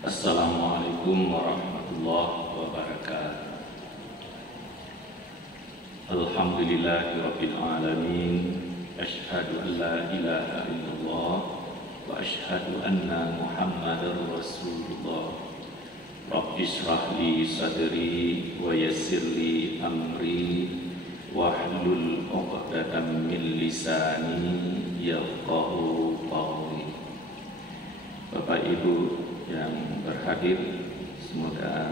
Assalamualaikum warahmatullahi wabarakatuh. Alhamdulillahirabbil alamin. Asyhadu an la ilaha illallah wa asyhadu anna Muhammadar Rasulullah. Rabbi shrah li sadri wa yassir li amri wahlul 'uqdatam min lisani yafqahu qawli. Bapak Ibu yang berhadir, semoga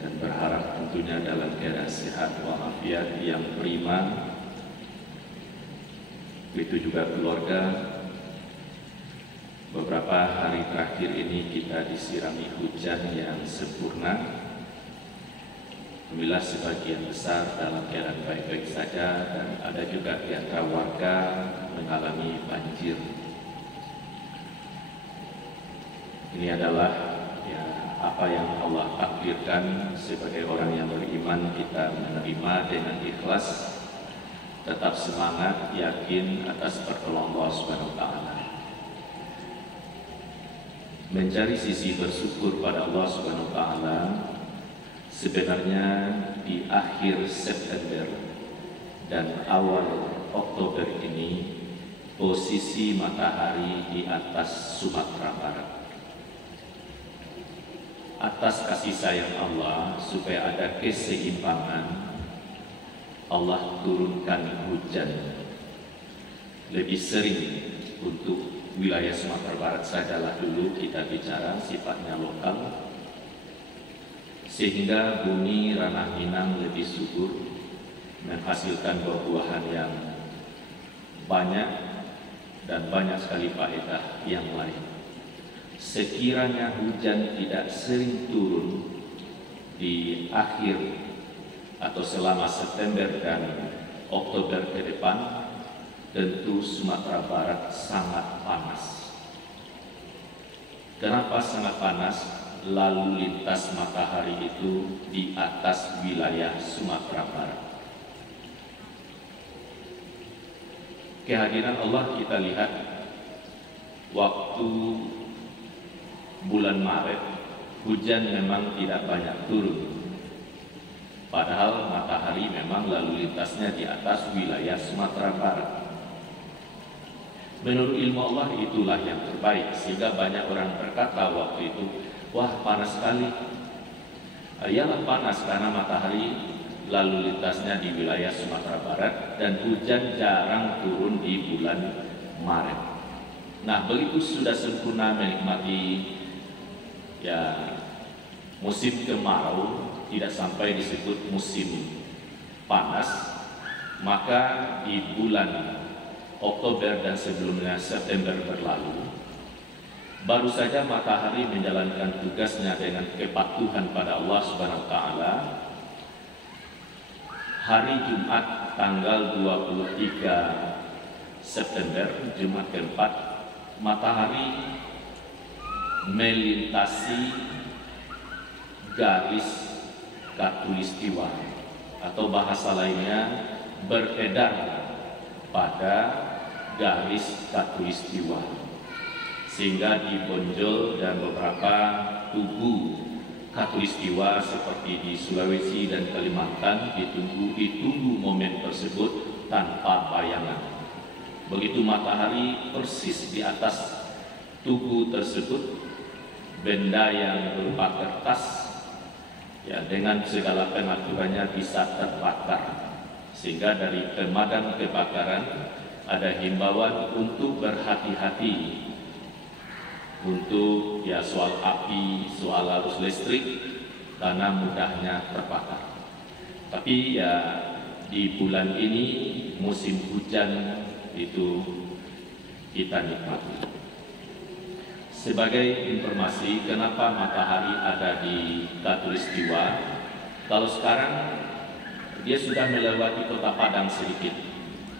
dan berharap tentunya dalam keadaan sehat walafiat yang prima. Begitu juga keluarga. Beberapa hari terakhir ini kita disirami hujan yang sempurna. Alhamdulillah sebagian besar dalam keadaan baik-baik saja, dan ada juga di antara warga mengalami banjir. Ini adalah apa yang Allah takdirkan. Sebagai orang yang beriman, kita menerima dengan ikhlas, tetap semangat, yakin atas pertolongan Allah Subhanahu wa taala. Mencari sisi bersyukur pada Allah Subhanahu wa taala. Sebenarnya di akhir September dan awal Oktober ini, posisi matahari di atas Sumatera Barat. Atas kasih sayang Allah, supaya ada keseimbangan, Allah turunkan hujan lebih sering untuk wilayah Sumatera Barat sajalah dulu kita bicara, sifatnya lokal, sehingga bumi ranah Minang lebih subur, menghasilkan buah-buahan yang banyak dan banyak sekali faedah yang lain. Sekiranya hujan tidak sering turun di akhir atau selama September dan Oktober ke depan, tentu Sumatera Barat sangat panas. Kenapa sangat panas? Lalu lintas matahari itu di atas wilayah Sumatera Barat. Kehadiran Allah kita lihat waktu bulan Maret, hujan memang tidak banyak turun. Padahal matahari memang lalu lintasnya di atas wilayah Sumatera Barat. Menurut ilmu Allah itulah yang terbaik, sehingga banyak orang berkata waktu itu, wah panas sekali. Iyalah panas karena matahari lalu lintasnya di wilayah Sumatera Barat dan hujan jarang turun di bulan Maret. Nah, begitu sudah sempurna menikmati musim kemarau, tidak sampai disebut musim panas, maka di bulan Oktober dan sebelumnya September berlalu, baru saja matahari menjalankan tugasnya dengan kepatuhan pada Allah Subhanahu wa taala. Hari Jumat tanggal 23 September, Jumat keempat, matahari melintasi garis khatulistiwa, atau bahasa lainnya beredar pada garis khatulistiwa, sehingga di Bonjol dan beberapa tugu khatulistiwa seperti di Sulawesi dan Kalimantan ditunggu momen tersebut tanpa bayangan. Begitu matahari persis di atas tugu tersebut, benda yang berupa kertas dengan segala pengaturannya bisa terbakar, sehingga dari pemadam kebakaran ada himbauan untuk berhati-hati untuk soal api, soal arus listrik, karena mudahnya terbakar. Tapi di bulan ini musim hujan itu kita nikmati. Sebagai informasi, kenapa matahari ada di khatulistiwa? Kalau sekarang dia sudah melewati Kota Padang sedikit.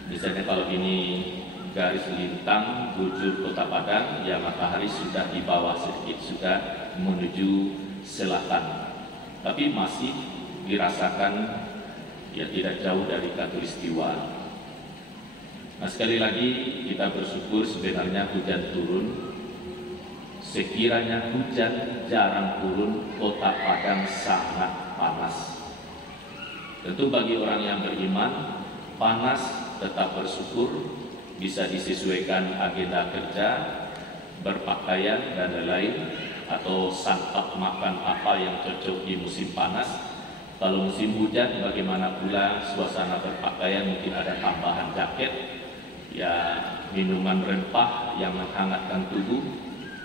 Misalnya kalau ini garis lintang bujur Kota Padang, matahari sudah di bawah sedikit, sudah menuju selatan. Tapi masih dirasakan tidak jauh dari khatulistiwa. Nah, sekali lagi kita bersyukur sebenarnya hujan turun sekiranya hujan jarang turun, kota Padang sangat panas. Tentu bagi orang yang beriman, panas tetap bersyukur, bisa disesuaikan agenda kerja, berpakaian dan lain-lain, atau santap makan apa yang cocok di musim panas. Kalau musim hujan, bagaimana pula suasana berpakaian, mungkin ada tambahan jaket, ya minuman rempah yang menghangatkan tubuh.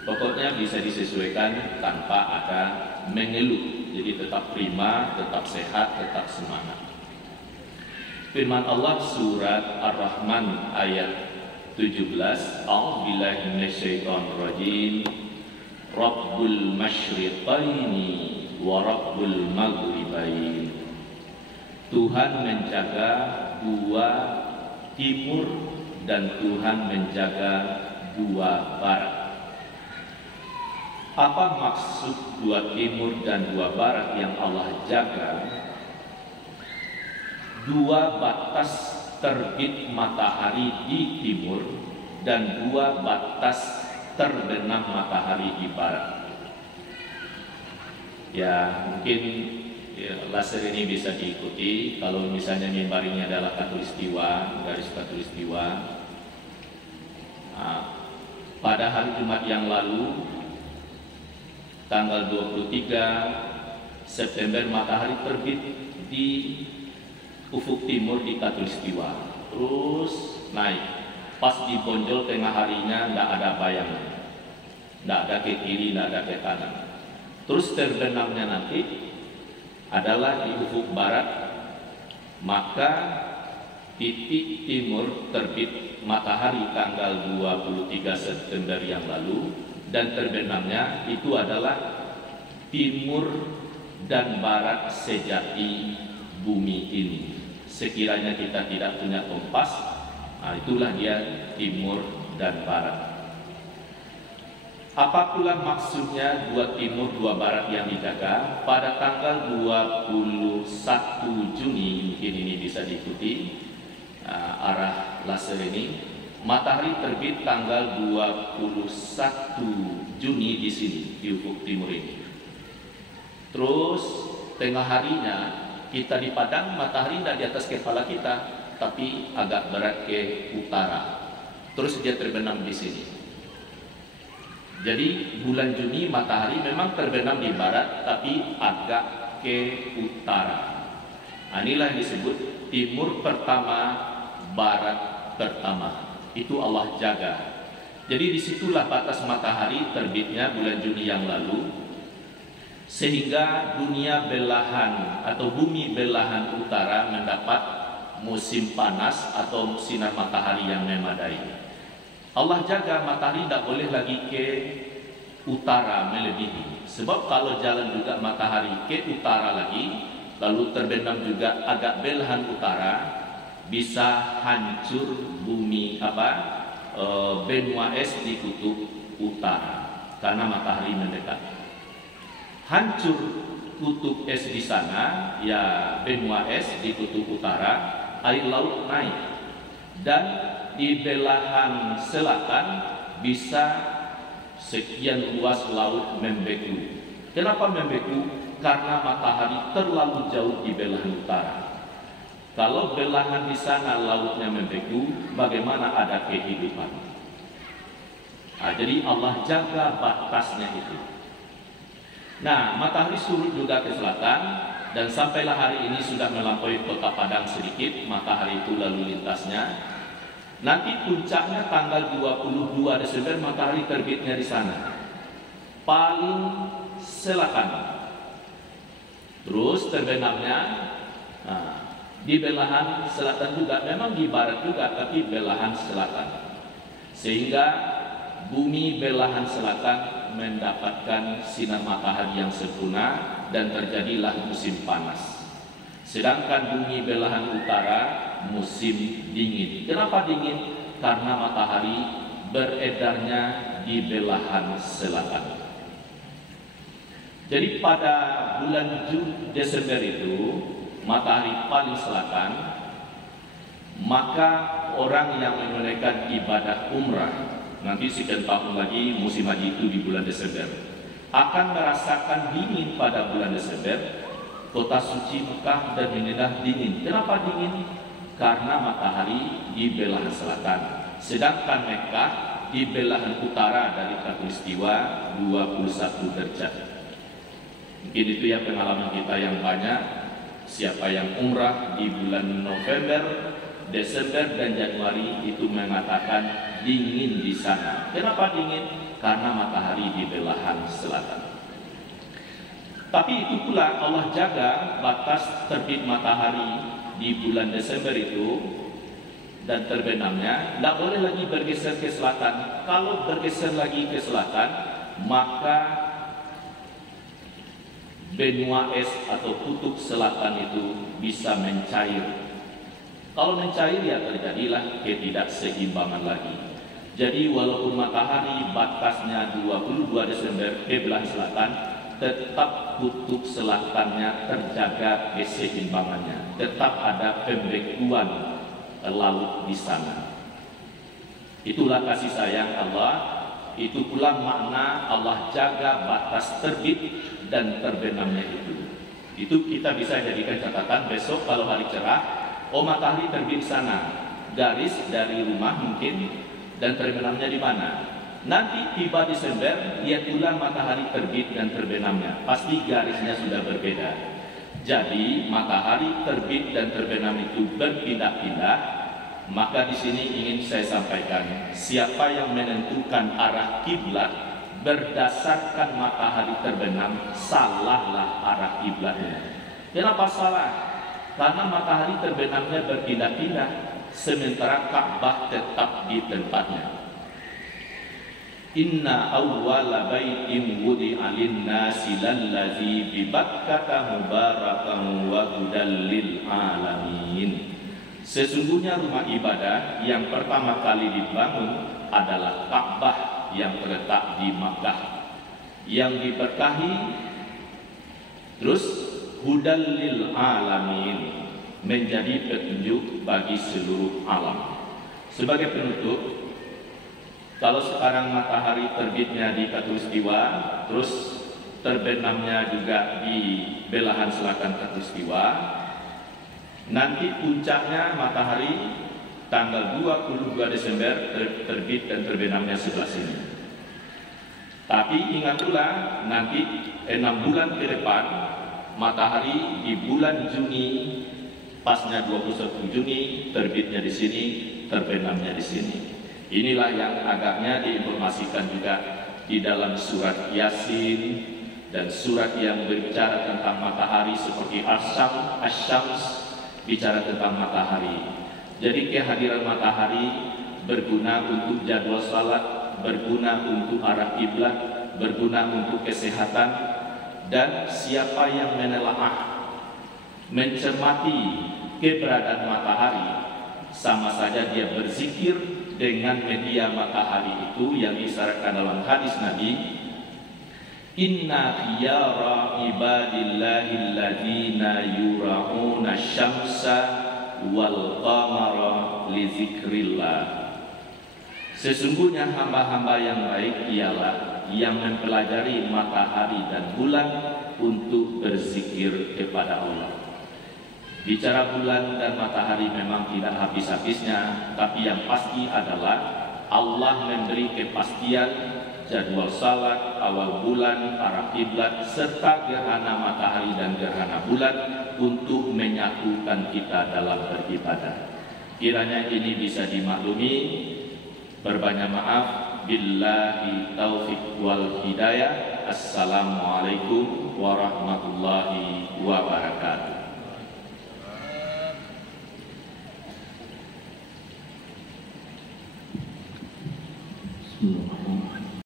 Pokoknya bisa disesuaikan tanpa ada mengeluh. Jadi tetap prima, tetap sehat, tetap semangat. Firman Allah surat Ar-Rahman ayat 17, A'udzubillahi minasyaitonirrajim. Rabbul masyriqaini wa rabbul maghribain. Tuhan menjaga dua timur dan Tuhan menjaga dua barat. Apa maksud dua timur dan dua barat yang Allah jaga? Dua batas terbit matahari di timur dan dua batas terbenam matahari di barat. Ya, mungkin laser ini bisa diikuti. Kalau misalnya mimbar ini adalah khatulistiwa, garis khatulistiwa. Pada hari Jumat yang lalu, tanggal 23 September, matahari terbit di ufuk timur di khatulistiwa, terus naik. Pas di bonjol tengah harinya tidak ada bayangan, tidak ada ke kiri, tidak ada ke kanan. Terus terbenamnya nanti adalah di ufuk barat, maka titik timur terbit matahari tanggal 23 September yang lalu, dan terbenamnya itu adalah timur dan barat sejati bumi ini. Sekiranya kita tidak punya kompas, itulah dia timur dan barat. Apa pula maksudnya dua timur dua barat yang dijaga? Pada tanggal 21 Juni, mungkin ini bisa diikuti arah laser ini. Matahari terbit tanggal 21 Juni di sini, di ufuk timur ini. Terus tengah harinya kita di Padang, matahari tidak di atas kepala kita, tapi agak berat ke utara. Terus dia terbenam di sini. Jadi bulan Juni matahari memang terbenam di barat, tapi agak ke utara. Inilah yang disebut timur pertama, barat pertama. Itu Allah jaga. Jadi disitulah batas matahari terbitnya bulan Juni yang lalu, sehingga dunia belahan atau bumi belahan utara mendapat musim panas atau sinar matahari yang memadai. Allah jaga matahari tidak boleh lagi ke utara melebihi. Sebab kalau jalan juga matahari ke utara lagi, lalu terbenam juga agak belahan utara, bisa hancur bumi benua es di kutub utara karena matahari mendekat. Hancur kutub es di sana, ya benua es di kutub utara, air laut naik, dan di belahan selatan bisa sekian luas laut membeku. Kenapa membeku? Karena matahari terlalu jauh di belahan utara. Kalau belahan di sana lautnya membeku, bagaimana ada kehidupan? Jadi Allah jaga batasnya itu. Nah, matahari surut juga ke selatan, dan sampailah hari ini sudah melampaui kota Padang sedikit, matahari itu lalu lintasnya. Nanti puncaknya tanggal 22 Desember, matahari terbitnya di sana, paling selatan. Terus terbenamnya di belahan selatan juga, memang di barat juga, tapi belahan selatan. Sehingga bumi belahan selatan mendapatkan sinar matahari yang sempurna dan terjadilah musim panas. Sedangkan bumi belahan utara musim dingin. Kenapa dingin? Karena matahari beredarnya di belahan selatan. Jadi pada bulan Desember itu matahari paling selatan, maka orang yang menunaikan ibadah umrah nanti sekian tahun lagi musim haji itu di bulan Desember, akan merasakan dingin pada bulan Desember. Kota suci Mekah dan Madinah dingin. Kenapa dingin? Karena matahari di belahan selatan, sedangkan Mekah di belahan utara dari khatulistiwa 21 derajat. Mungkin itu ya pengalaman kita yang banyak. Siapa yang umrah di bulan November, Desember dan Januari itu mengatakan dingin di sana. Kenapa dingin? Karena matahari di belahan selatan. Tapi itu pula Allah jaga batas terbit matahari di bulan Desember itu dan terbenamnya. Tidak boleh lagi bergeser ke selatan. Kalau bergeser lagi ke selatan, maka benua es atau kutub selatan itu bisa mencair. Kalau mencair ya terjadilah ketidakseimbangan lagi. Jadi walaupun matahari batasnya 22 Desember ke belahan selatan, tetap kutub selatannya terjaga keseimbangannya. Tetap ada pembekuan laut di sana. Itulah kasih sayang Allah. Itu pula makna Allah jaga batas terbit dan terbenamnya itu. Itu kita bisa jadikan catatan besok kalau hari cerah, oh matahari terbit sana, garis dari rumah mungkin, dan terbenamnya di mana. Nanti tiba Desember, lihat pula matahari terbit dan terbenamnya, pasti garisnya sudah berbeda. Jadi matahari terbit dan terbenam itu berpindah-pindah. Maka di sini ingin saya sampaikan, siapa yang menentukan arah kiblat berdasarkan matahari terbenam, salahlah arah kiblatnya. Kenapa salah? Karena matahari terbenamnya berpindah-pindah, sementara Ka'bah tetap di tempatnya. Inna awwala baitin wudi'a lin-nasi lallazi bi Bakkata mubarakan wa hudal lil alamin. Sesungguhnya rumah ibadah yang pertama kali dibangun adalah Ka'bah yang terletak di Makkah, yang diberkahi, terus hudal lil alamin, menjadi petunjuk bagi seluruh alam. Sebagai penutup, kalau sekarang matahari terbitnya di khatulistiwa, terus terbenamnya juga di belahan selatan khatulistiwa, nanti puncaknya matahari tanggal 22 Desember terbit dan terbenamnya sebelah sini. Tapi ingat pula nanti 6 bulan ke depan matahari di bulan Juni, pasnya 21 Juni terbitnya di sini, terbenamnya di sini. Inilah yang agaknya diinformasikan juga di dalam surat Yasin dan surat yang berbicara tentang matahari seperti Asy-Syams bicara tentang matahari. Jadi kehadiran matahari berguna untuk jadwal salat, berguna untuk arah kiblat, berguna untuk kesehatan. Dan siapa yang menelaah, mencermati keberadaan matahari, sama saja dia berzikir dengan media matahari itu yang disyaratkan dalam hadis Nabi, inna khiyara ibadillahi alladhina yura'una syamsa wal qamara li zikrillah. Sesungguhnya hamba-hamba yang baik ialah yang mempelajari matahari dan bulan untuk berzikir kepada Allah. Bicara bulan dan matahari memang tidak habis-habisnya, tapi yang pasti adalah Allah memberi kepastian jadwal salat, awal bulan, arah kiblat, serta gerhana matahari dan gerhana bulan untuk menyatukan kita dalam beribadah. Kiranya ini bisa dimaklumi. Berbanyak maaf. Billahi taufiq wal hidayah. Assalamualaikum warahmatullahi wabarakatuh.